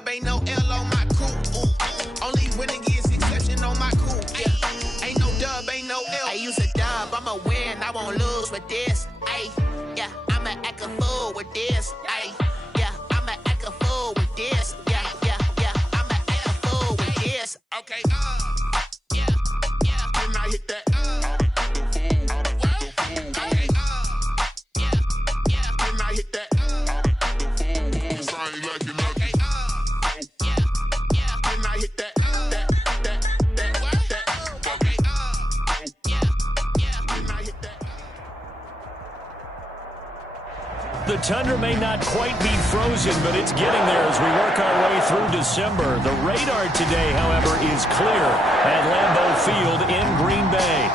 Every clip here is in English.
dub, ain't no L on my coupe. Only winning is exception on my coupe. Ain't no dub, ain't no L. I use a dub, I'ma win, I won't lose with this. Yeah, I'ma act a fool with this. Yeah, I'ma act a fool with this. Yeah, I'ma act a fool with this. Okay, yeah, when I hit that, okay, yeah, when I hit that, cause I ain't liking nothing. Yeah, when I hit that, okay, yeah, when I hit that. The tundra may not quite be frozen, but it's getting there as we work our way through December. The radar today, however, is clear at Lambeau Field in Green Bay.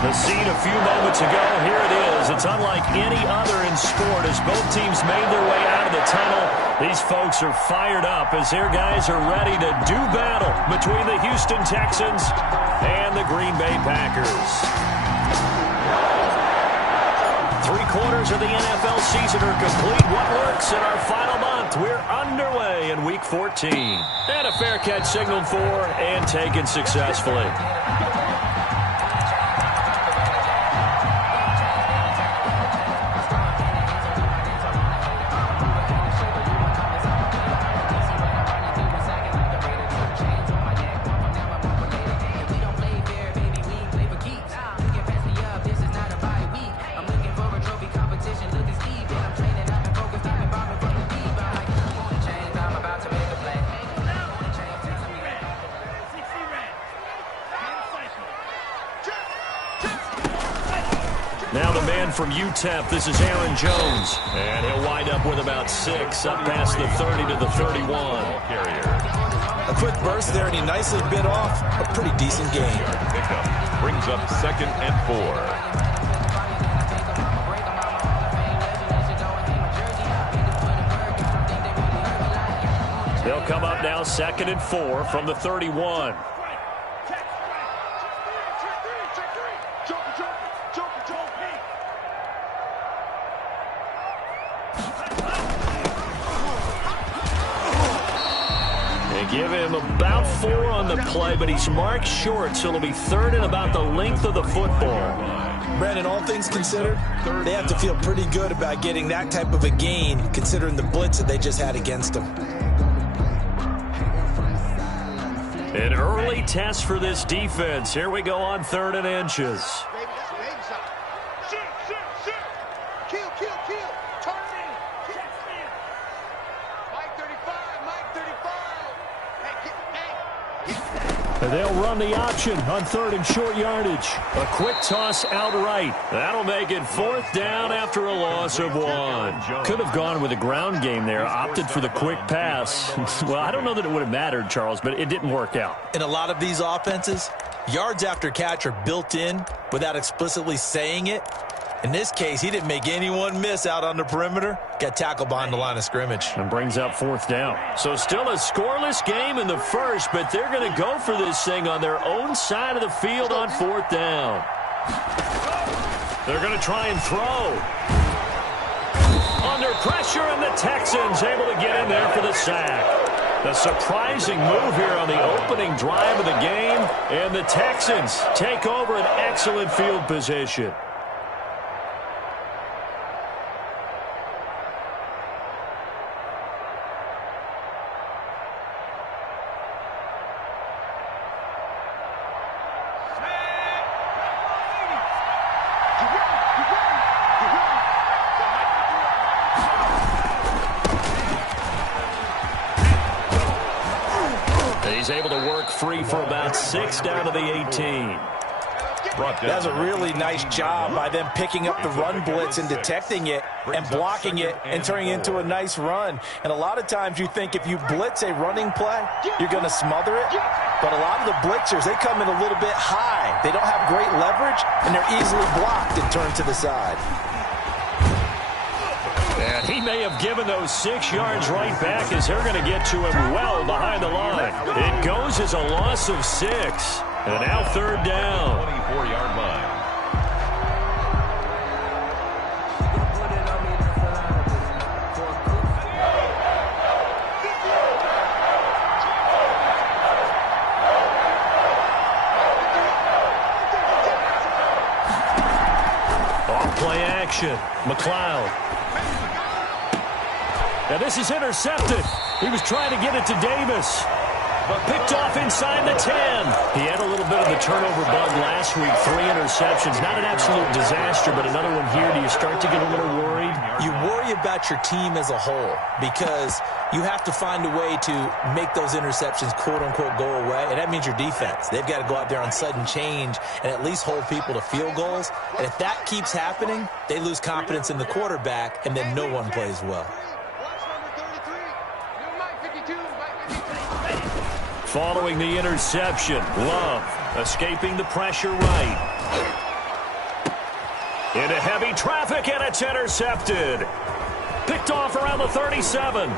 The scene a few moments ago, here it is. It's unlike any other in sport as both teams made their way out of the tunnel. These folks are fired up as their guys are ready to do battle between the Houston Texans and the Green Bay Packers. 3/4 of the NFL season are complete. What works in our final month? We're underway in Week 14. And a fair catch signaled for and taken successfully. Now the man from UTEP, this is Aaron Jones. And he'll wind up with about 6, up past the 30 to the 31. A quick burst there, and he nicely bit off a pretty decent game. Pickup brings up 2nd and 4. They'll come up now 2nd and 4 from the 31. Give him about 4 on the play, but he's marked short, so it'll be 3rd and about the length of the football. Brandon, all things considered, they have to feel pretty good about getting that type of a gain, considering the blitz that they just had against them. An early test for this defense. Here we go on 3rd and inches. And they'll run the option on 3rd and short yardage. A quick toss outright. That'll make it 4th down after a loss of 1. Could have gone with a ground game there. Opted for the quick pass. Well, I don't know that it would have mattered, Charles, but it didn't work out. In a lot of these offenses, yards after catch are built in without explicitly saying it. In this case, he didn't make anyone miss out on the perimeter. Got tackled behind the line of scrimmage. And brings up 4th down. So still a scoreless game in the first, but they're going to go for this thing on their own side of the field on 4th down. They're going to try and throw. Under pressure, and the Texans able to get in there for the sack. A surprising move here on the opening drive of the game, and the Texans take over an excellent field position. He's able to work free for about 6 down to the 18. That's a really nice job by them picking up the run blitz and detecting it and blocking it and turning it into a nice run. And a lot of times you think if you blitz a running play, you're going to smother it. But a lot of the blitzers, they come in a little bit high. They don't have great leverage, and they're easily blocked and turned to the side. And he may have given those 6 yards right back as they're going to get to him well behind the line. It goes as a loss of 6. And now 3rd down. 24-yard line. action. McLeod. Now this is intercepted. He was trying to get it to Davis. But picked off inside the 10. He had a little bit of the turnover bug last week. 3 interceptions. Not an absolute disaster, but another one here. Do you start to get a little worried? You worry about your team as a whole because you have to find a way to make those interceptions, quote-unquote, go away. And that means your defense. They've got to go out there on sudden change and at least hold people to field goals. And if that keeps happening, they lose confidence in the quarterback, and then no one plays well. Following the interception, Love escaping the pressure right. Into heavy traffic, and it's intercepted. Picked off around the 37.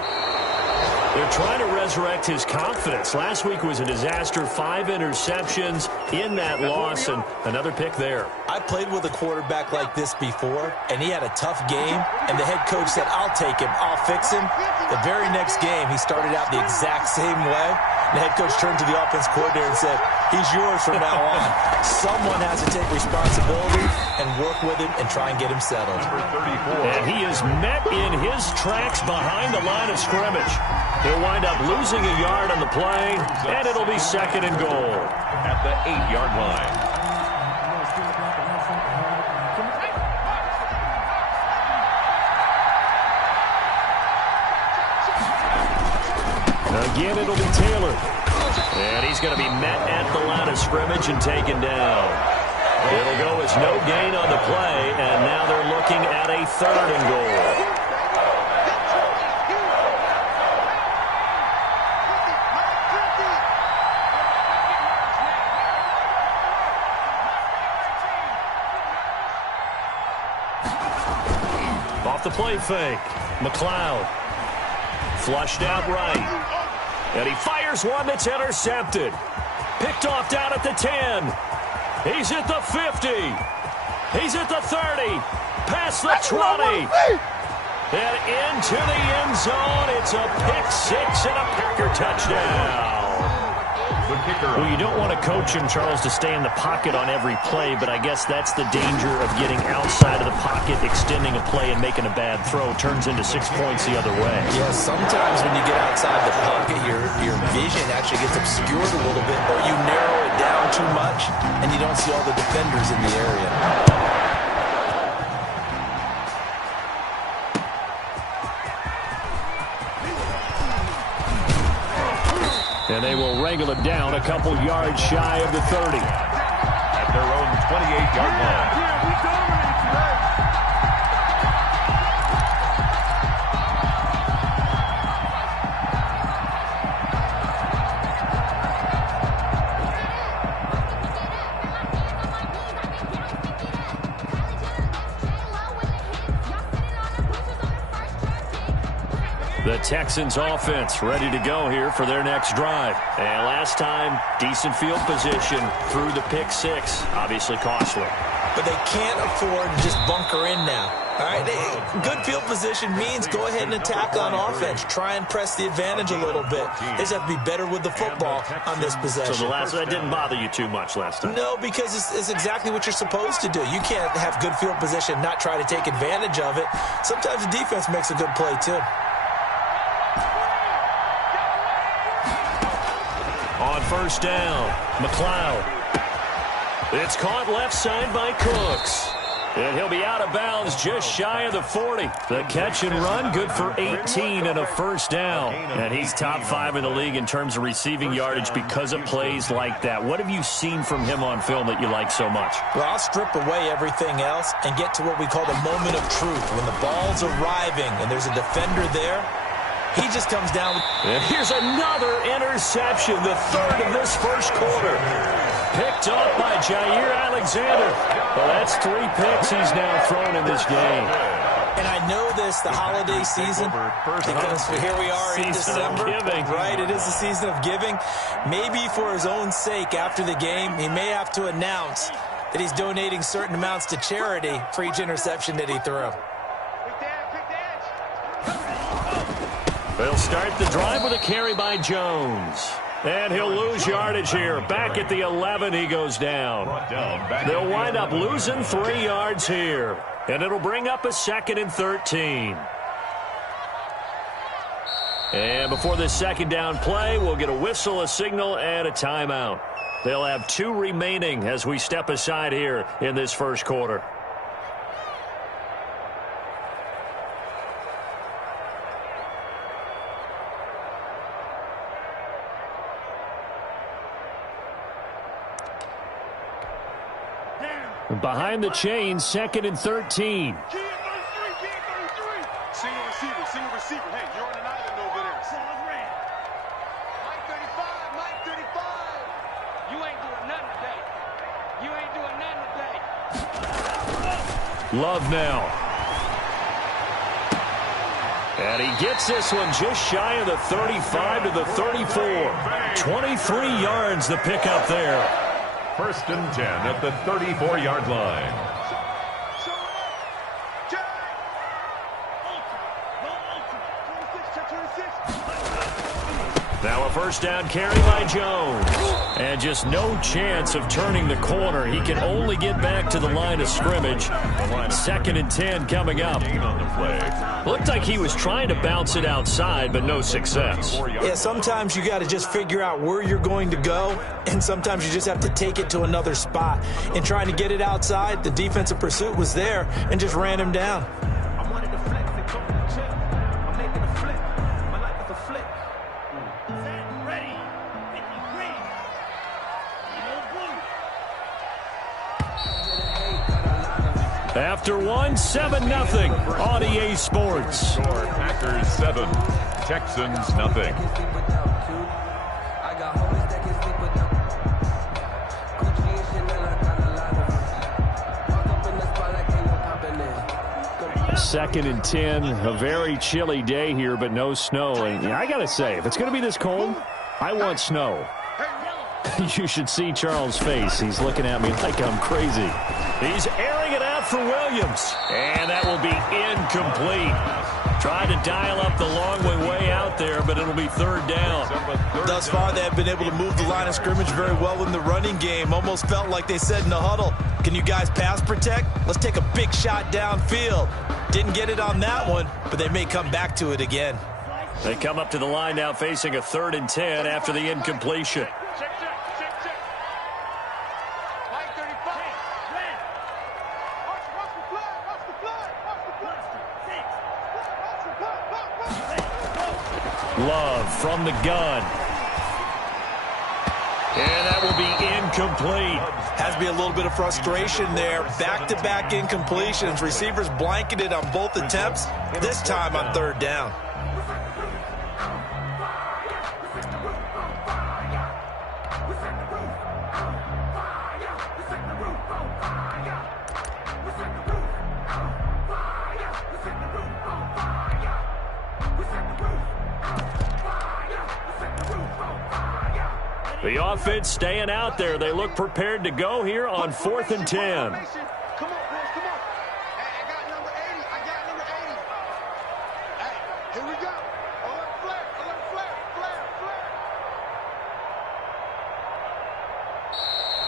They're trying to resurrect his confidence. Last week was a disaster. 5 interceptions in that loss, and another pick there. I played with a quarterback like this before, and he had a tough game, and the head coach said, I'll take him, I'll fix him. The very next game, he started out the exact same way. The head coach turned to the offense coordinator and said, he's yours from now on. Someone has to take responsibility and work with him and try and get him settled. And he is met in his tracks behind the line of scrimmage. He'll wind up losing a yard on the play, and it'll be 2nd and goal. At the 8-yard line. Again, it'll be Taylor. And he's going to be met at the line of scrimmage and taken down. It'll go as no gain on the play, and now they're looking at a 3rd and goal. Off the play fake. McLeod. Flushed out right. And he fires one that's intercepted. Picked off down at the 10. He's at the 50. He's at the 30. Past the 20. And into the end zone. It's a pick-6 and a Packer touchdown. Well, you don't want to coach him, Charles, to stay in the pocket on every play, but I guess that's the danger of getting outside of the pocket, extending a play, and making a bad throw. Turns into 6 points the other way. Yeah, sometimes when you get outside the pocket, your vision actually gets obscured a little bit, or you narrow it down too much, and you don't see all the defenders in the area. And they will wrangle it down a couple yards shy of the 30. At their own 28-yard line. The Texans offense ready to go here for their next drive. And last time, decent field position through the pick-6. Obviously costly. But they can't afford to just bunker in now. All right, good field position means go ahead and attack on offense. Try and press the advantage a little bit. They just have to be better with the football on this possession. So that didn't bother you too much last time? No, because it's exactly what you're supposed to do. You can't have good field position, not try to take advantage of it. Sometimes the defense makes a good play, too. On first down, McLeod. It's caught left side by Cooks. And he'll be out of bounds just shy of the 40. The catch and run, good for 18 and a first down. And he's top 5 in the league in terms of receiving yardage because of plays like that. What have you seen from him on film that you like so much? Well, I'll strip away everything else and get to what we call the moment of truth. When the ball's arriving and there's a defender there, he just comes down. And here's another interception, the 3rd of this first quarter. Picked up by Jair Alexander. Well, that's 3 picks he's now thrown in this game. And I know this, the holiday season, because here we are in December. Right, it is the season of giving. Maybe for his own sake after the game, he may have to announce that he's donating certain amounts to charity for each interception that he threw. They'll start the drive with a carry by Jones. And he'll lose yardage here. Back at the 11, he goes down. They'll wind up losing 3 yards here. And it'll bring up a 2nd and 13. And before this second down play, we'll get a whistle, a signal, and a timeout. They'll have 2 remaining as we step aside here in this first quarter. Behind the chains, 2nd and 13. Single receiver. Hey, you're on an island over there. Mike 35, Mike 35. You ain't doing nothing today. You ain't doing nothing today. Love now. And he gets this one just shy of the 35 to the 34. 23 yards the pickup there. 1st and 10 at the 34-yard line. Now a first down carry by Jones. And just no chance of turning the corner. He can only get back to the line of scrimmage. 2nd and 10 coming up. Looked like he was trying to bounce it outside, but no success. Yeah, sometimes you got to just figure out where you're going to go, and sometimes you just have to take it to another spot. In trying to get it outside, the defensive pursuit was there and just ran him down. After 1, 7-0 on EA Sports. Packers 7, Texans nothing. Second and 10, a very chilly day here, but no snow. And I got to say, if it's going to be this cold, I want snow. You should see Charles' face. He's looking at me like I'm crazy. He's airing it out for Williams. And that will be incomplete. Tried to dial up the long way out there, but it'll be 3rd down. Thus far, they have been able to move the line of scrimmage very well in the running game. Almost felt like they said in the huddle, can you guys pass protect? Let's take a big shot downfield. Didn't get it on that one, but they may come back to it again. They come up to the line now facing a 3rd and 10 after the incompletion. Love from the gun. And that will be incomplete. Has to be a little bit of frustration there. Back-to-back incompletions. Receivers blanketed on both attempts, this time on 3rd down. The offense staying out there. They look prepared to go here on 4th and 10. Come on, boys, come on. Hey, I got number 80. Hey, here we go. Alert flare.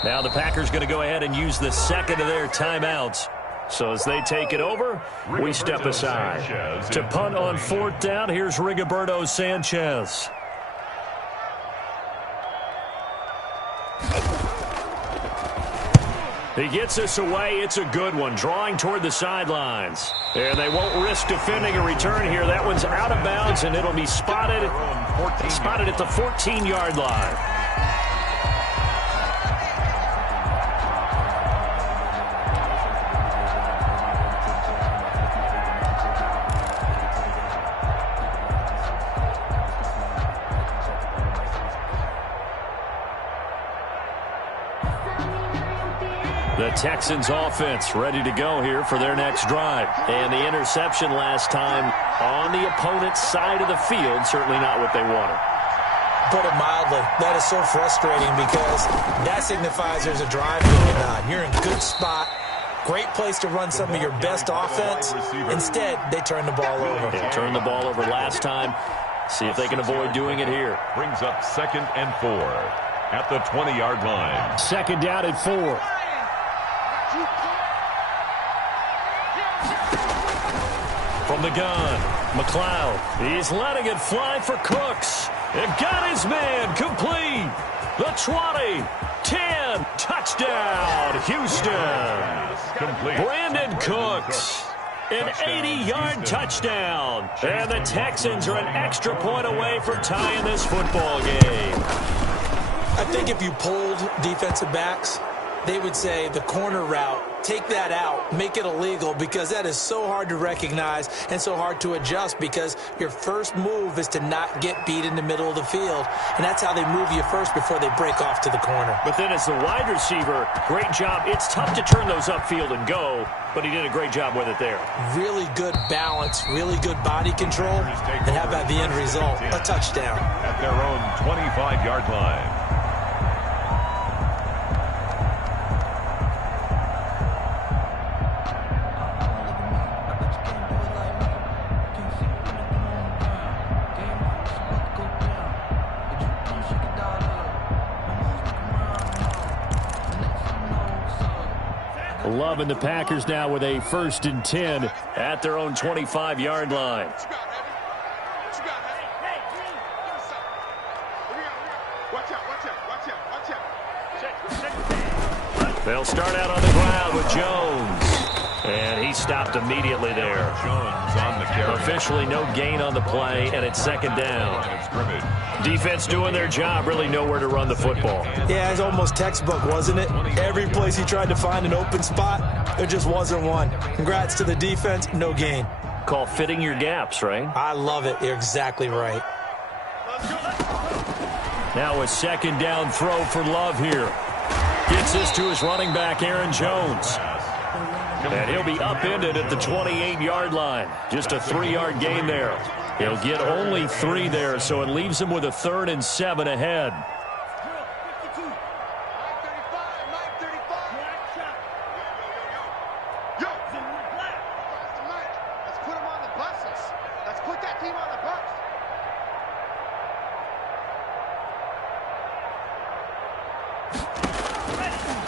Now the Packers going to go ahead and use the 2nd of their timeouts. So as they take it over, we step aside. To punt on 4th down, here's Rigoberto Sanchez. He gets this away. It's a good one, drawing toward the sidelines. And they won't risk defending a return here. That one's out of bounds, and it'll be spotted at the 14-yard line. The Texans offense ready to go here for their next drive. And the interception last time on the opponent's side of the field, certainly not what they wanted. Put it mildly, that is so frustrating because that signifies there's a drive going on. You're in a good spot, great place to run some of your best offense. Instead, they turn the ball over. They turned the ball over last time. See if they can avoid doing it here. Brings up 2nd and 4 at the 20-yard line. 2nd down and 4. From the gun, McLeod. He's letting it fly for Cooks. It got his man complete. The 20, 10, touchdown, Houston. Complete. Brandon Cooks, an 80-yard touchdown. And the Texans are an extra point away from tying this football game. I think if you polled defensive backs, they would say the corner route, take that out, make it illegal, because that is so hard to recognize and so hard to adjust, because your first move is to not get beat in the middle of the field, and that's how they move you first before they break off to the corner. But then as the wide receiver, great job. It's tough to turn those upfield and go, but he did a great job with it there. Really good balance, really good body control, and how about the end result? A touchdown. At their own 25-yard line. Loving the Packers now with a 1st and 10 at their own 25-yard line. They'll start out on the ground with Jones. And he stopped immediately there. Jones on the carry. Officially no gain on the play, and it's 2nd down. Defense doing their job, really nowhere to run the football. Yeah, it's almost textbook, wasn't it? Every place he tried to find an open spot, there just wasn't one. Congrats to the defense, no gain. Call fitting your gaps, right? I love it. You're exactly right. Now a 2nd down throw for Love here. Gets this to his running back, Aaron Jones. And he'll be upended at the 28-yard line. Just a 3-yard gain there. He'll get only 3 there, so it leaves him with a 3rd and 7 ahead.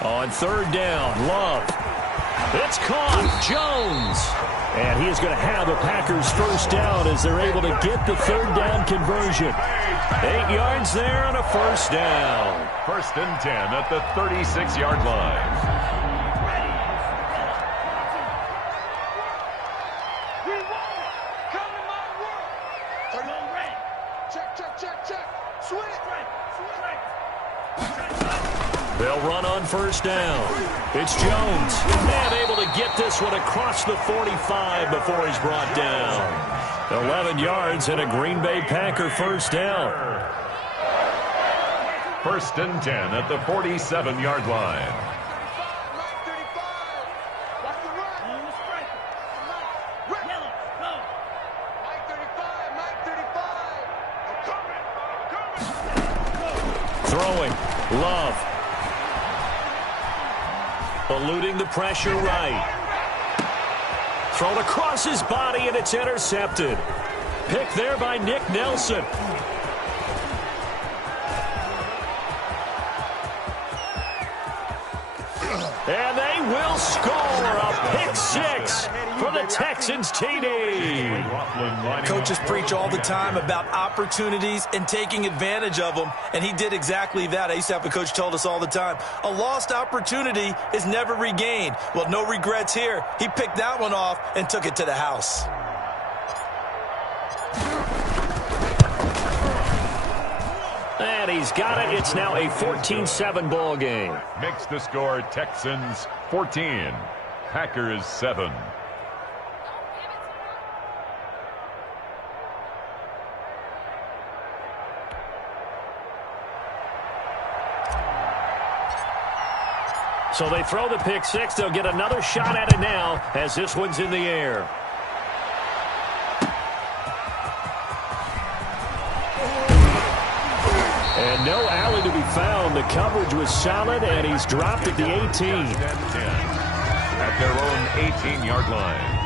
On 3rd down, Love. It's caught. Jones. And he is going to have the Packers' 1st down as they're able to get the 3rd down conversion. 8 yards there on a 1st down. 1st and 10 at the 36-yard line. They'll run on 1st down. It's Jones. And able to get this one across the 45 before he's brought down. 11 yards and a Green Bay Packer 1st down. 1st and 10 at the 47-yard line. Throwing. Love. Eluding the pressure right. Thrown across his body, and it's intercepted. Picked there by Nick Nelson. And they will score a pick 6 for the Texans TD. Coaches preach all the time about opportunities and taking advantage of them, and he did exactly that. I used to have a coach told us all the time, a lost opportunity is never regained. Well, no regrets here. He picked that one off and took it to the house. And he's got it. It's now a 14-7 ball game. Makes the score Texans 14, Packers 7. So they throw the pick 6. They'll get another shot at it now as this one's in the air. And no alley to be found. The coverage was solid, and he's dropped at the 18. At their own 18-yard line.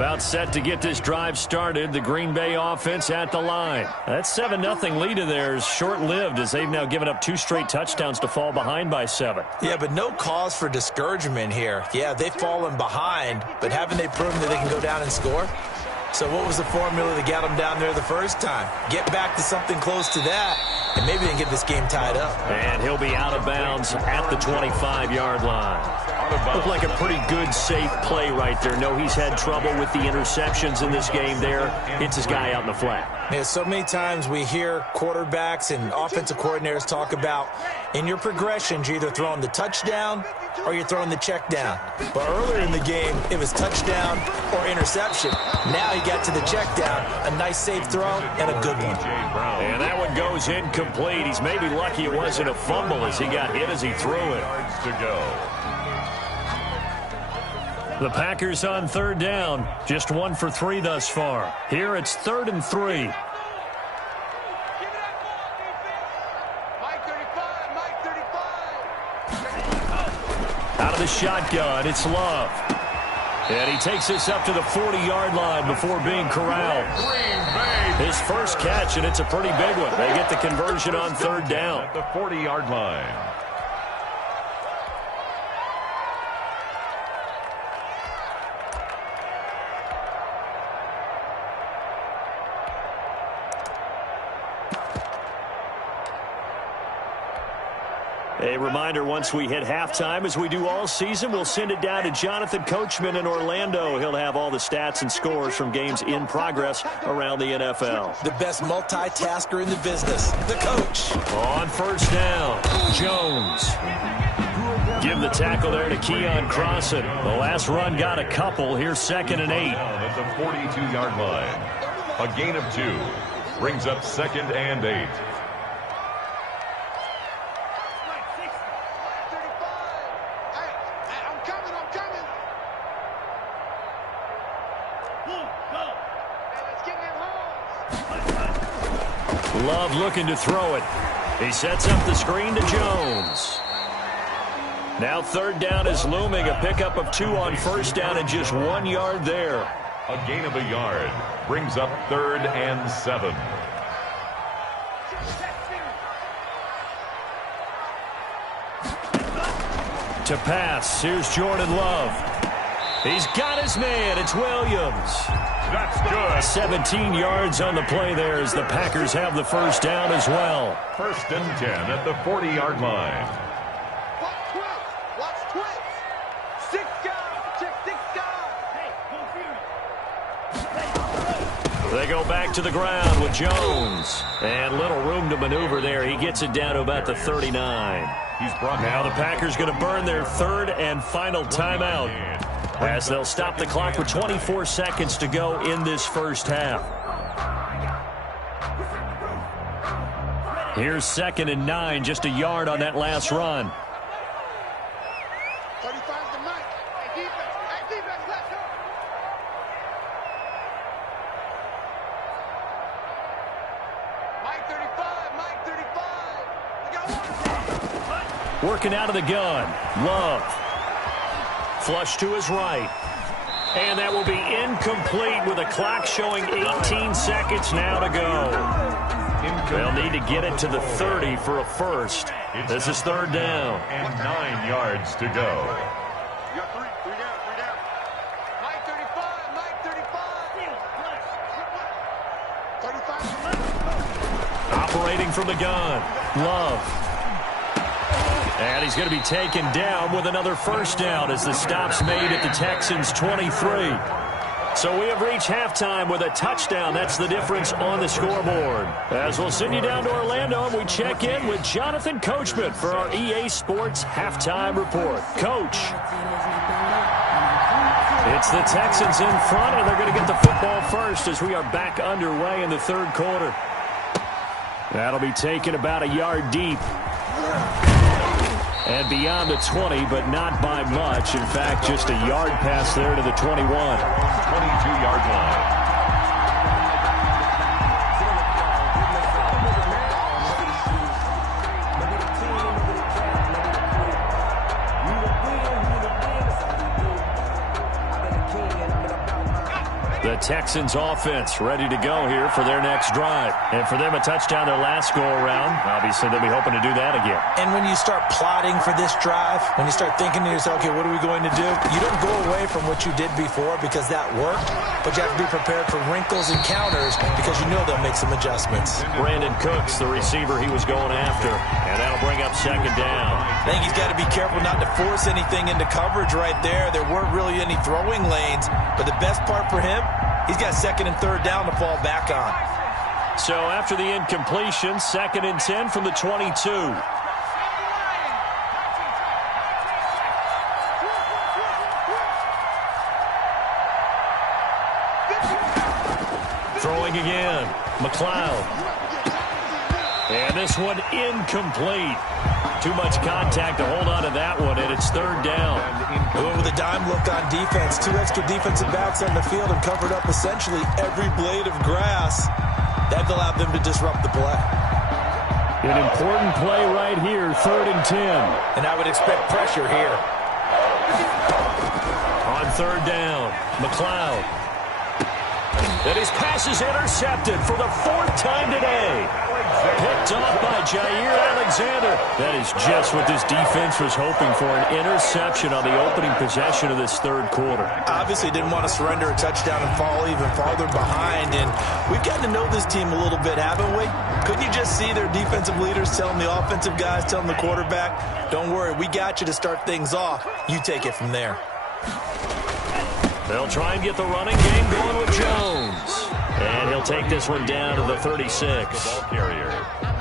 About set to get this drive started. The Green Bay offense at the line. That 7-0 lead of theirs short-lived as they've now given up 2 straight touchdowns to fall behind by 7. Yeah, but no cause for discouragement here. Yeah, they've fallen behind, but haven't they proven that they can go down and score? So what was the formula that got them down there the first time? Get back to something close to that, and maybe they can get this game tied up. And he'll be out of bounds at the 25-yard line. Looked like a pretty good, safe play right there. No, he's had trouble with the interceptions in this game there. Hits his guy out in the flat. Yeah, so many times we hear quarterbacks and offensive coordinators talk about in your progressions, you're either throwing the touchdown or you're throwing the check down. But earlier in the game, it was touchdown or interception. Now he got to the check down, a nice safe throw, and a good one. And that one goes incomplete. He's maybe lucky it wasn't a fumble as he got hit as he threw it. To go. The Packers on 3rd down. Just 1 for 3 thus far. Here it's 3rd and 3. Out of the shotgun, it's Love. And he takes this up to the 40-yard line before being corralled. His first catch, and it's a pretty big one. They get the conversion on 3rd down. At the 40-yard line. A reminder, once we hit halftime, as we do all season, we'll send it down to Jonathan Coachman in Orlando. He'll have all the stats and scores from games in progress around the NFL. The best multitasker in the business, the coach. On 1st down, Jones. Give the tackle there to Keon Crossan. The last run got a couple. Here's 2nd and 8. At the 42-yard line. A gain of 2. Brings up 2nd and 8. Love looking to throw it. He sets up the screen to Jones. Now 3rd down is looming. A pickup of 2 on 1st down and just 1 yard there. A gain of a yard. Brings up 3rd and 7. To pass. Here's Jordan Love. He's got his man. It's Williams. That's good. 17 yards on the play there as the Packers have the 1st down as well. 1st and 10 at the 40-yard line. Watch twist. 6 guys. Check 6 guys. They go back to the ground with Jones. And little room to maneuver there. He gets it down to about the 39. Now the Packers going to burn their 3rd and final timeout, as they'll stop the clock with 24 seconds to go in this 1st half. Here's 2nd and 9, just a yard on that last run. 35 to Mike. Hey, defense. Hey, defense, let's go. Mike 35, Mike 35. We got 1. Working out of the gun. Love. Flush to his right. And that will be incomplete with a clock showing 18 seconds now to go. They'll need to get it to the 30 for a first. This is 3rd down. And 9 yards to go. You got 3 down, 3 down. Mike 35, Mike 35. 35. Operating from the gun. Love. And he's going to be taken down with another 1st down as the stop's made at the Texans' 23. So we have reached halftime with a touchdown. That's the difference on the scoreboard. As we'll send you down to Orlando, and we check in with Jonathan Coachman for our EA Sports Halftime Report. Coach. It's the Texans in front, and they're going to get the football first as we are back underway in the 3rd quarter. That'll be taken about a yard deep. And beyond the 20, but not by much. In fact, just a yard pass there to the 21. 22-yard line. The Texans offense ready to go here for their next drive. And for them, a touchdown their last go-around. Obviously, they'll be hoping to do that again. And when you start plotting for this drive, when you start thinking to yourself, okay, what are we going to do? You don't go away from what you did before because that worked, but you have to be prepared for wrinkles and counters because you know they'll make some adjustments. Brandon Cooks, the receiver he was going after, and that'll bring up second down. I think he's got to be careful not to force anything into coverage right there. There weren't really any throwing lanes, but the best part for him, he's got second and third down to fall back on. So after the incompletion, 2nd and 10 from the 22. Throwing again, McLeod. And this one incomplete. Too much contact to hold on to that one, and it's third down. With a dime look on defense, 2 extra defensive backs on the field and covered up essentially every blade of grass. That allowed them to disrupt the play. An important play right here, 3rd and 10. And I would expect pressure here. On third down, McLeod. And his pass is intercepted for the 4th time today. Picked off by Jair Alexander. That is just what this defense was hoping for, an interception on the opening possession of this third quarter. Obviously didn't want to surrender a touchdown and fall even farther behind. And we've gotten to know this team a little bit, haven't we? Couldn't you just see their defensive leaders telling the offensive guys, telling the quarterback, don't worry, we got you to start things off. You take it from there. They'll try and get the running game going with Jones. And he'll take this one down to the 36.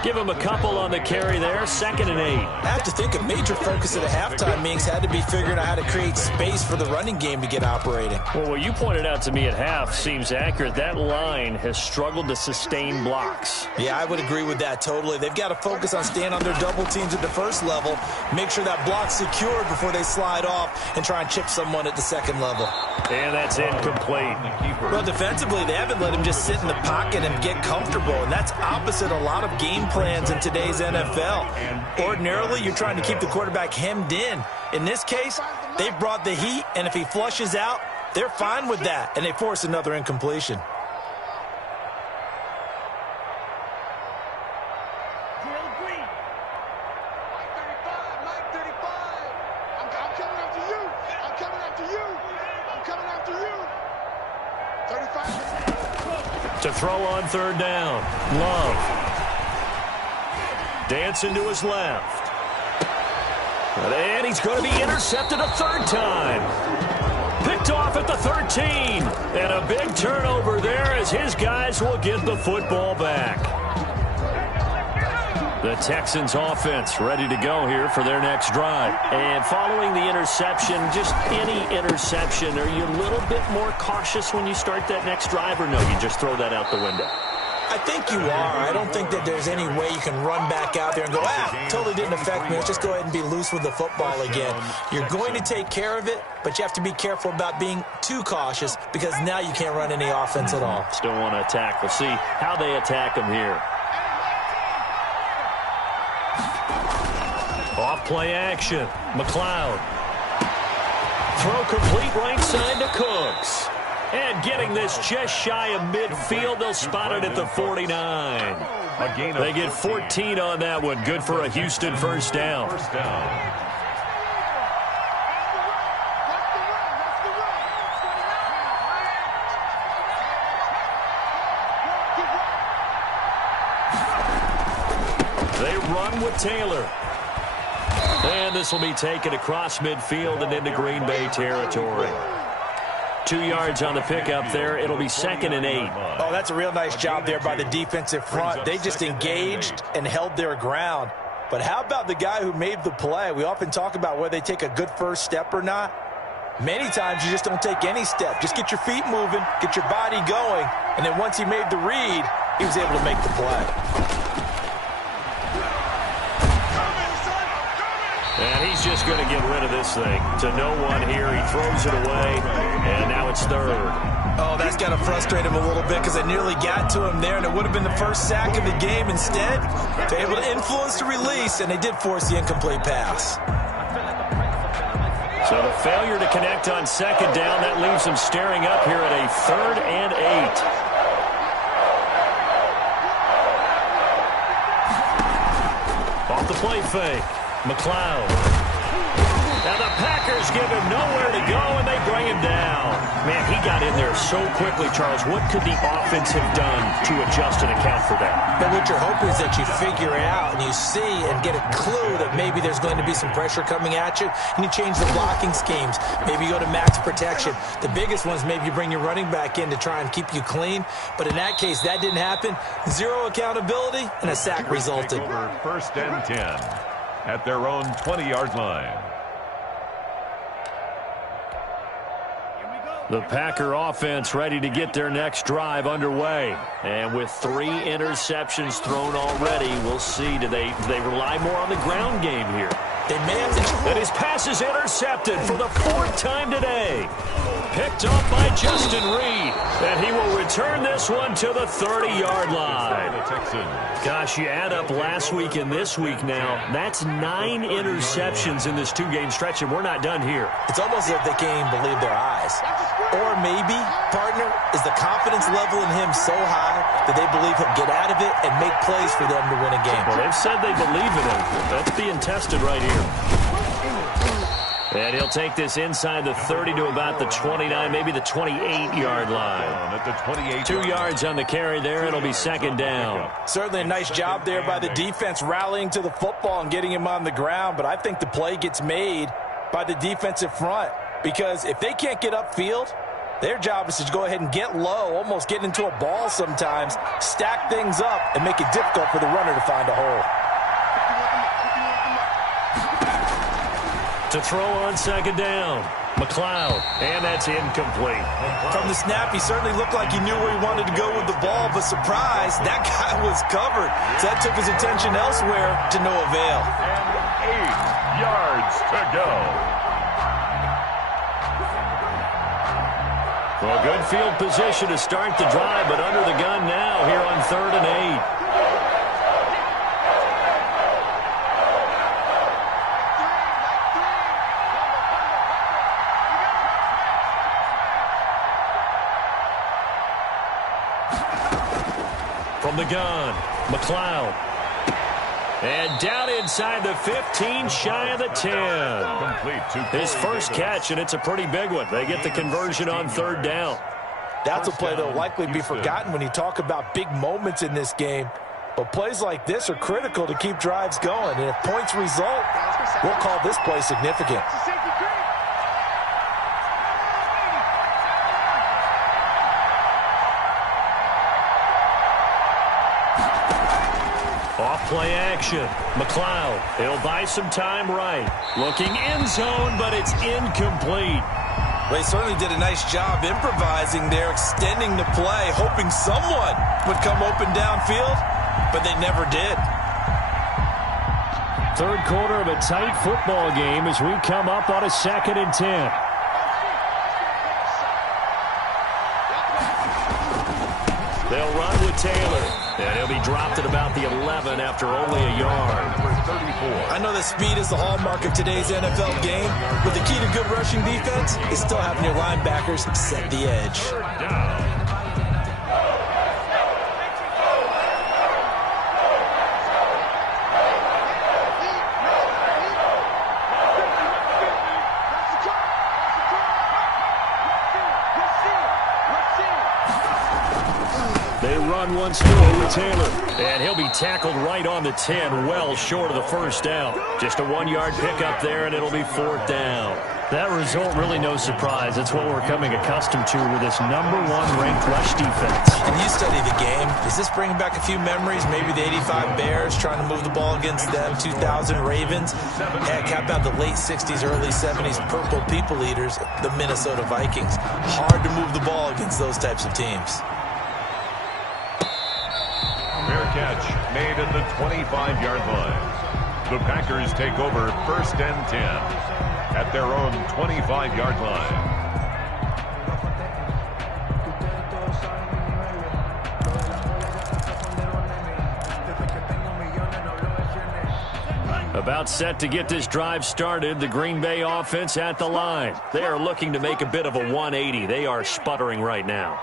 Give him a couple on the carry there, 2nd and 8. I have to think a major focus at the halftime meetings had to be figuring out how to create space for the running game to get operating. Well, what you pointed out to me at half seems accurate. That line has struggled to sustain blocks. Yeah, I would agree with that totally. They've got to focus on staying on their double teams at the first level, make sure that block's secured before they slide off and try and chip someone at the second level. And that's incomplete. Well, defensively, they haven't let him just sit in the pocket and get comfortable, and that's opposite a lot of game plans in today's NFL. Ordinarily, you're trying to keep the quarterback hemmed in. In this case, they've brought the heat, and if he flushes out, they're fine with that, and they force another incompletion. To throw on third down, Love. Dancing to his left. And he's going to be intercepted a 3rd time. Picked off at the 13. And a big turnover there as his guys will get the football back. The Texans offense ready to go here for their next drive. And following the interception, just any interception, are you a little bit more cautious when you start that next drive, or no, you just throw that out the window? I think you are. I don't think that there's any way you can run back out there and go, totally didn't affect me. Let's just go ahead and be loose with the football again. You're going to take care of it, but you have to be careful about being too cautious because now you can't run any offense at all. Still want to attack. We'll see how they attack him here. Off play action. McLeod. Throw complete right side to Cooks. And getting this just shy of midfield, they'll spot it at the 49. They get 14 on that one. Good for a Houston first down. They run with Taylor. And this will be taken across midfield and into Green Bay territory. 2 yards on the pickup there. It'll be 2nd and 8. Oh, that's a real nice job there by the defensive front. They just engaged and held their ground. But how about the guy who made the play? We often talk about whether they take a good first step or not. Many times you just don't take any step. Just get your feet moving, get your body going, and then once he made the read, he was able to make the play. And he's just going to get rid of this thing to no one here. He throws it away, and now it's 3rd. Oh, that's got to frustrate him a little bit because it nearly got to him there, and it would have been the first sack of the game. Instead, they're able to influence the release, and they did force the incomplete pass. So the failure to connect on second down, that leaves them staring up here at a 3rd and 8. Off the play fake. McLeod. Now the Packers give him nowhere to go, and they bring him down. Man, he got in there so quickly, Charles. What could the offense have done to adjust and account for that? But what you're hoping is that you figure it out and you see and get a clue that maybe there's going to be some pressure coming at you, and you change the blocking schemes. Maybe you go to max protection. The biggest one is maybe you bring your running back in to try and keep you clean. But in that case, that didn't happen. Zero accountability, and a sack resulted. Over 1st and 10 at their own 20-yard line. The Packer offense ready to get their next drive underway. And with 3 interceptions thrown already, we'll see. Do they rely more on the ground game here? They may have to. And his pass is intercepted for the 4th time today. Picked off by Justin Reed. And he will return this one to the 30-yard line. Gosh, you add up last week and this week now. That's 9 interceptions in this 2-game stretch, and we're not done here. It's almost as if they can't even believe their eyes. Or maybe, partner, is the confidence level in him so high that they believe he'll get out of it and make plays for them to win a game. Well, they've said they believe in him. That's being tested right here. And he'll take this inside the 30 to about the 29, maybe the 28-yard line. At the 28. 2 yards on the carry there. It'll be 2nd down. Certainly a nice job there by the defense rallying to the football and getting him on the ground, but I think the play gets made by the defensive front, because if they can't get upfield, their job is to go ahead and get low, almost get into a ball sometimes, stack things up, and make it difficult for the runner to find a hole. To throw on 2nd down, McLeod, and that's incomplete. From the snap, he certainly looked like he knew where he wanted to go with the ball, but surprise, that guy was covered. So that took his attention elsewhere to no avail. And 8 yards to go. Well, good field position to start the drive, but under the gun now here on 3rd and 8. From the gun, McLeod. And down inside the 15, shy of the 10. His first catch, and it's a pretty big one. They get the conversion on 3rd down. That's a play that will likely be forgotten when you talk about big moments in this game. But plays like this are critical to keep drives going. And if points result, we'll call this play significant. Off-play action. McLeod. He'll buy some time right. Looking end zone, but it's incomplete. Well, they certainly did a nice job improvising there, extending the play, hoping someone would come open downfield, but they never did. 3rd quarter of a tight football game as we come up on a 2nd and 10. They'll run with Taylor. And he'll be dropped at about the 11 after only a yard. I know that speed is the hallmark of today's NFL game, but the key to good rushing defense is still having your linebackers set the edge. They run once more with Taylor. And he'll be tackled right on the 10, well short of the 1st down. Just a 1-yard pickup there, and it'll be 4th down. That result, really no surprise. It's what we're coming accustomed to with this #1 ranked rush defense. And you study the game. Is this bringing back a few memories? Maybe the 85 Bears trying to move the ball against them, 2000 Ravens. Heck, how about the late 60s, early 70s Purple People Eaters, the Minnesota Vikings. Hard to move the ball against those types of teams. Fair catch made at the 25-yard line. The Packers take over 1st and 10 at their own 25-yard line. About set to get this drive started, the Green Bay offense at the line. They are looking to make a bit of a 180. They are sputtering right now.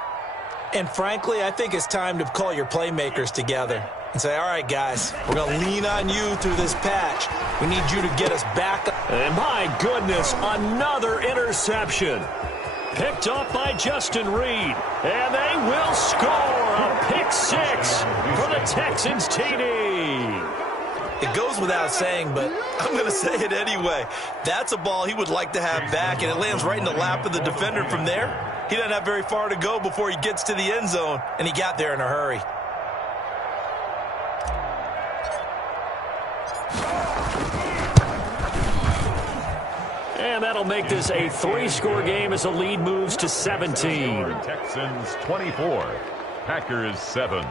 And frankly, I think it's time to call your playmakers together and say, all right, guys, we're going to lean on you through this patch. We need you to get us back. And my goodness, another interception. Picked up by Justin Reed. And they will score a pick six for the Texans TD. It goes without saying, but I'm going to say it anyway. That's a ball he would like to have back, and it lands right in the lap of the defender from there. He doesn't have very far to go before he gets to the end zone, and he got there in a hurry. And that'll make this a 3-score game as the lead moves to 17. Texans 24, Packers 7.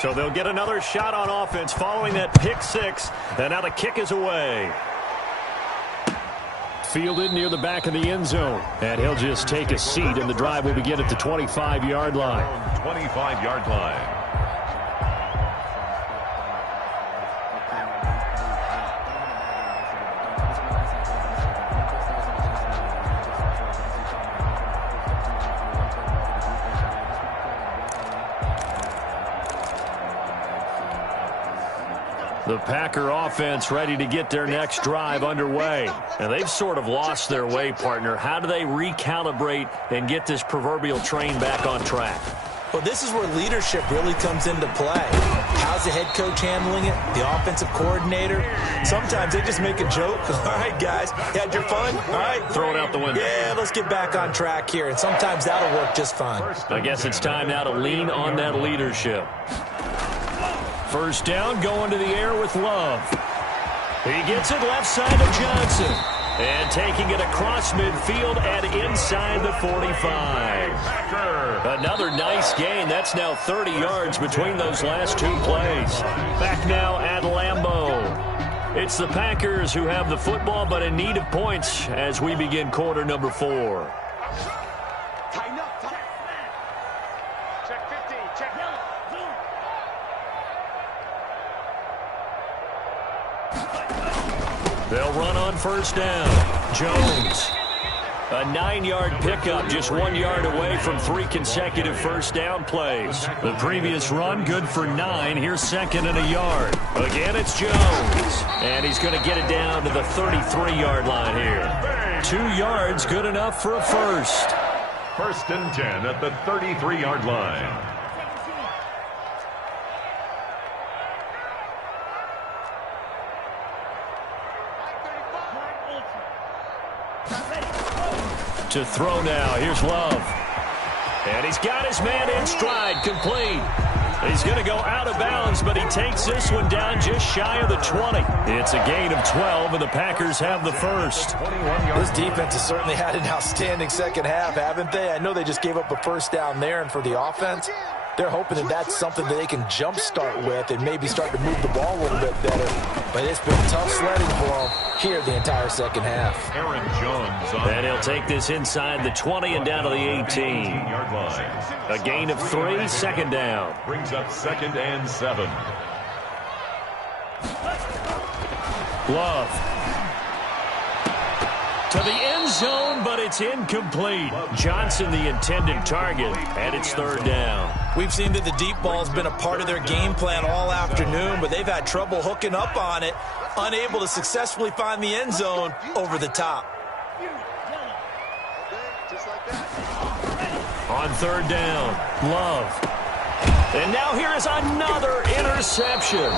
So they'll get another shot on offense following that pick six. And now the kick is away. Fielded near the back of the end zone. And he'll just take a seat, and the drive will begin at the 25-yard line. 25-yard line. The Packer offense ready to get their next drive underway. And they've sort of lost their way, partner. How do they recalibrate and get this proverbial train back on track? Well, this is where leadership really comes into play. How's the head coach handling it? The offensive coordinator? Sometimes they just make a joke. All right, guys, you had your fun? All right. Throw it out the window. Yeah, let's get back on track here. And sometimes that'll work just fine. I guess it's time now to lean on that leadership. First down, going to the air with Love. He gets it left side of Johnson. And taking it across midfield and inside the 45. Another nice gain. That's now 30 yards between those last two plays. Back now at Lambeau. It's the Packers who have the football, but in need of points as we begin quarter number 4. They'll run on first down. Jones. A 9-yard pickup, just 1 yard away from 3 consecutive first down plays. The previous run, good for 9. Here's second and a yard. Again, it's Jones. And he's going to get it down to the 33-yard line here. 2 yards, good enough for a first. First and 10 at the 33-yard line. To throw now. Here's Love. And he's got his man in stride, complete. He's going to go out of bounds, but he takes this one down just shy of the 20. It's a gain of 12, and the Packers have the first. This defense has certainly had an outstanding second half, haven't they? I know they just gave up a first down there, and for the offense, they're hoping that that's something that they can jumpstart with and maybe start to move the ball a little bit better. But it's been tough sledding for them here the entire second half. Aaron Jones. And he'll take this inside the 20 and down to the 18. A gain of 3, second down. Brings up second and 7. Love. To the end zone, but it's incomplete. Johnson the intended target, and it's third down. We've seen that the deep ball's been a part of their game plan all afternoon, but they've had trouble hooking up on it, unable to successfully find the end zone over the top. On third down, Love. And now here is another interception.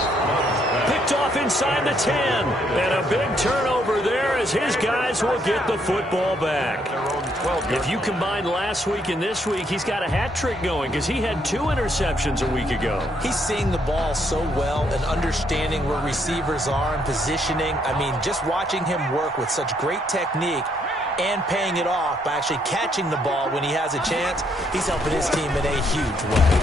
Picked off inside the 10. And a big turnover there as his guys will get the football back. If you combine last week and this week, he's got a hat trick going because he had 2 interceptions a week ago. He's seeing the ball so well and understanding where receivers are and positioning. I mean, just watching him work with such great technique and paying it off by actually catching the ball when he has a chance, he's helping his team in a huge way.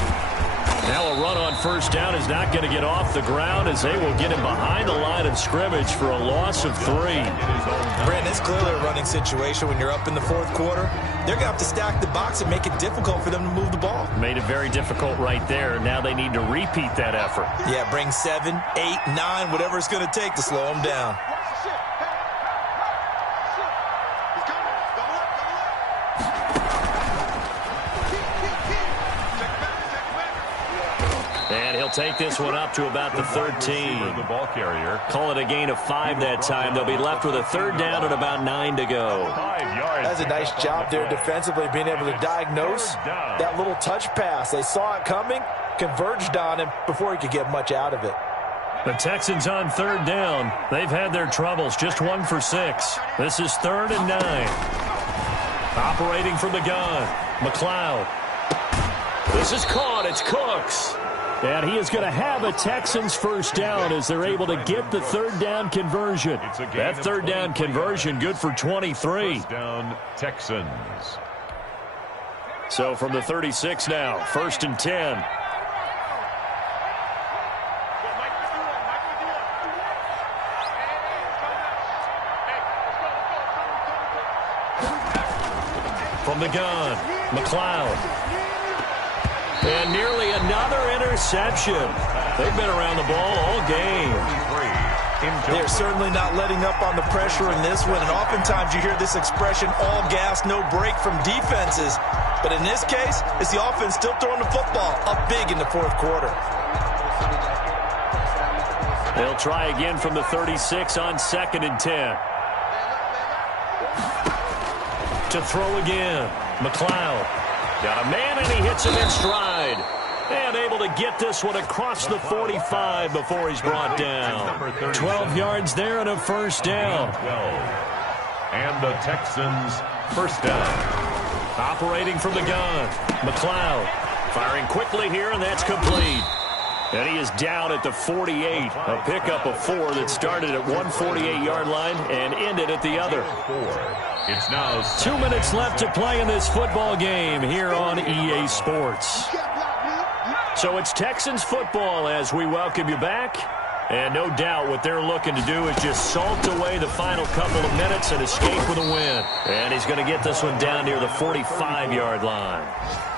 Now a run on first down is not going to get off the ground as they will get him behind the line of scrimmage for a loss of 3. Brandon, it's clearly a running situation when you're up in the fourth quarter. They're going to have to stack the box and make it difficult for them to move the ball. Made it very difficult right there. Now they need to repeat that effort. Yeah, bring 7, 8, 9, whatever it's going to take to slow them down. And he'll take this one up to about the 13. The ball carrier. Call it a gain of 5 that time. They'll be left with a third down and about 9 to go. 5 yards. That's a nice job there defensively, being able to diagnose that little touch pass. They saw it coming, converged on him before he could get much out of it. The Texans on third down. They've had their troubles, just 1 for 6. This is 3rd and 9. Operating from the gun, McLeod. This is caught. It's Cooks. And he is going to have a Texans first down as they're able to get the third down conversion. That third down conversion good for 23. First down, Texans. So from the 36 now, 1st and 10. From the gun, McLeod. And nearly another interception. They've been around the ball all game. They're certainly not letting up on the pressure in this one. And oftentimes you hear this expression, all gas, no break from defenses. But in this case, it's the offense still throwing the football up big in the fourth quarter. They'll try again from the 36 on 2nd and 10. To throw again, McLeod. Got a man, and he hits him in stride. And able to get this one across the 45 before he's brought down. 12 yards there and a first down. And the Texans first down. Operating from the gun, McLeod. Firing quickly here, and that's complete. And he is down at the 48. A pickup of 4 that started at one 48-yard line and ended at the other. It's now 2 minutes left to play in this football game here on EA Sports. So it's Texans football as we welcome you back. And no doubt what they're looking to do is just salt away the final couple of minutes and escape with a win. And he's going to get this one down near the 45-yard line.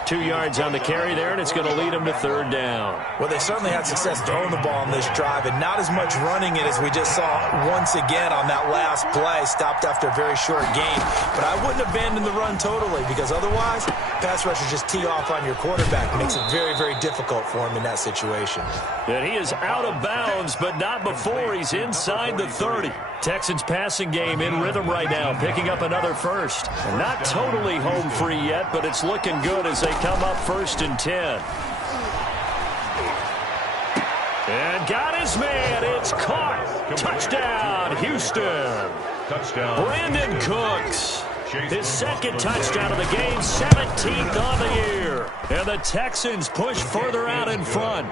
2 yards on the carry there, and it's going to lead him to third down. Well, they certainly had success throwing the ball on this drive, and not as much running it as we just saw once again on that last play. Stopped after a very short gain. But I wouldn't abandon the run totally, because otherwise, pass rushers just tee off on your quarterback. It makes it very, very difficult for him in that situation. And he is out of bounds, but not before he's inside the 30. Texans passing game in rhythm right now, picking up another first. And not totally home free yet, but it's looking good as they come up 1st and 10. And got his man. It's caught. Touchdown, Houston. touchdown. Brandon Cooks. His second touchdown of the game, 17th on the year. And the Texans push further out in front.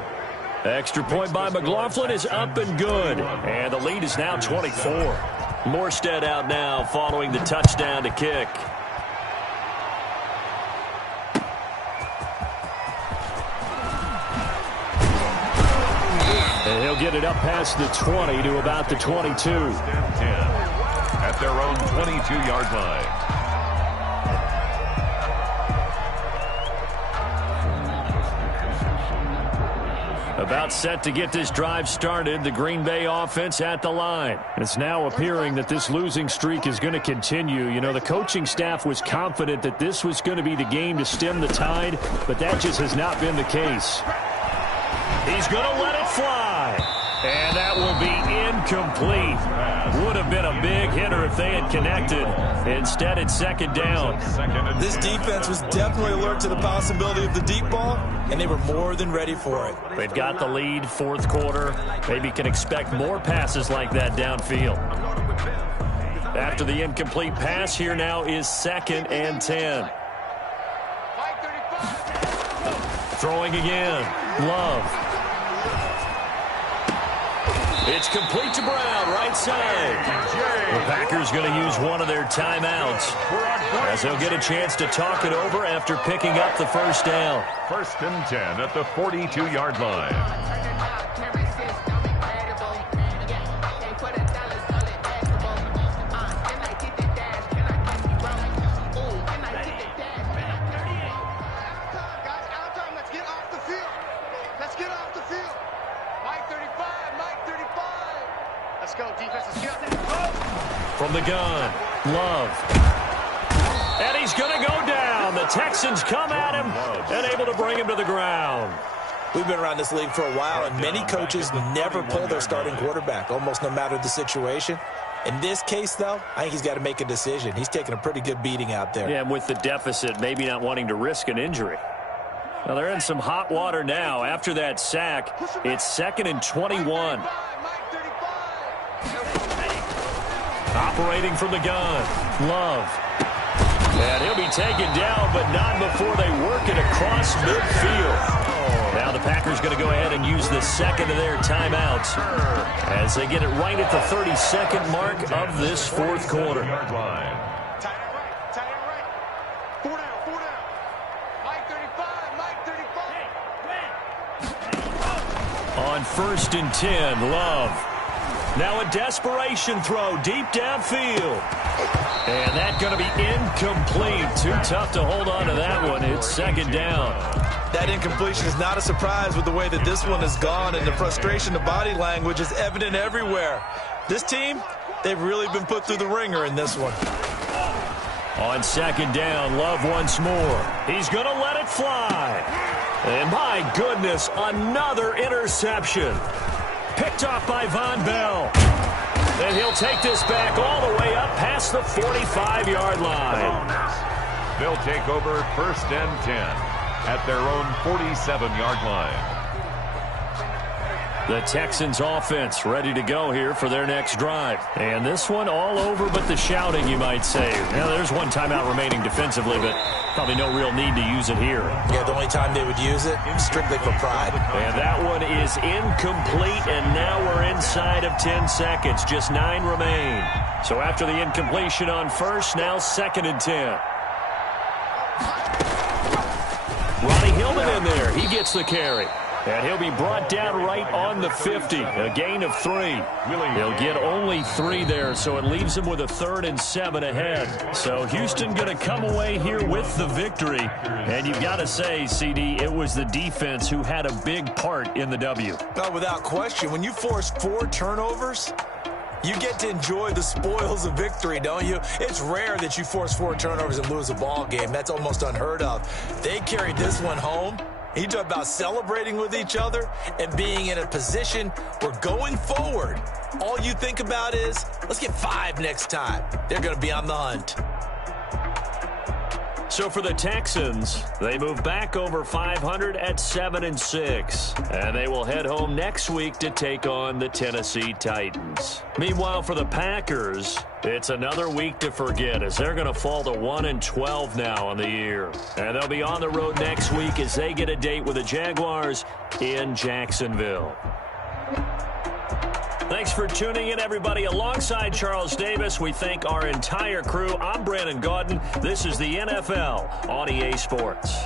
Extra point by McLaughlin is up and good. And the lead is now 24. Morstead out now following the touchdown to kick. And he'll get it up past the 20 to about the 22. 10 at their own 22-yard line. About set to get this drive started, the Green Bay offense at the line. It's now appearing that this losing streak is going to continue. You know, the coaching staff was confident that this was going to be the game to stem the tide, but that just has not been the case. He's going to let it fly. And that will be incomplete. Would have been a big hitter if they had connected. Instead, it's second down. This defense was definitely alert to the possibility of the deep ball, and they were more than ready for it. They've got the lead, fourth quarter. Maybe can expect more passes like that downfield. After the incomplete pass, here now is second and 10. Throwing again. Love. It's complete to Brown, right side. The Packers going to use one of their timeouts as they'll get a chance to talk it over after picking up the first down. 1st and 10 at the 42-yard line. From the gun, Love. And he's going to go down. The Texans come at him and able to bring him to the ground. We've been around this league for a while, and many coaches never pull their starting quarterback, almost no matter the situation. In this case, though, I think he's got to make a decision. He's taking a pretty good beating out there. Yeah, and with the deficit, maybe not wanting to risk an injury. Well, they're in some hot water now. After that sack, it's 2nd and 21. Operating from the gun, Love. And he'll be taken down, but not before they work it across midfield. Now the Packers going to go ahead and use the second of their timeouts as they get it right at the 32nd mark of this fourth quarter. On 1st and 10, Love. Now a desperation throw deep downfield. And that's going to be incomplete. Too tough to hold on to that one. It's 2nd down. That incompletion is not a surprise with the way that this one has gone, and the frustration, the body language is evident everywhere. This team, they've really been put through the ringer in this one. On 2nd down, Love once more. He's going to let it fly. And my goodness, another interception. Picked off by Von Bell. And he'll take this back all the way up past the 45-yard line. They'll take over 1st and 10 at their own 47-yard line. The Texans offense ready to go here for their next drive. And this one all over but the shouting, you might say. Now, there's one timeout remaining defensively, but probably no real need to use it here. Yeah, the only time they would use it, strictly for pride. And that one is incomplete, and now we're inside of 10 seconds. Just 9 remain. So after the incompletion on first, now 2nd and 10. Ronnie Hillman in there. He gets the carry. And he'll be brought down right on the 50. A gain of 3. He'll get only 3 there, so it leaves him with a 3rd and 7 ahead. So Houston going to come away here with the victory. And you've got to say, CD, it was the defense who had a big part in the W. No, without question. When you force 4 turnovers, you get to enjoy the spoils of victory, don't you? It's rare that you force 4 turnovers and lose a ball game. That's almost unheard of. They carried this one home. He talked about celebrating with each other and being in a position where going forward, all you think about is, let's get 5 next time. They're going to be on the hunt. So for the Texans, they move back over 500 at 7-6. And they will head home next week to take on the Tennessee Titans. Meanwhile, for the Packers, it's another week to forget as they're going to fall to 1-12 now on the year. And they'll be on the road next week as they get a date with the Jaguars in Jacksonville. Thanks for tuning in, everybody. Alongside Charles Davis, we thank our entire crew. I'm Brandon Gaudin. This is the NFL on EA Sports.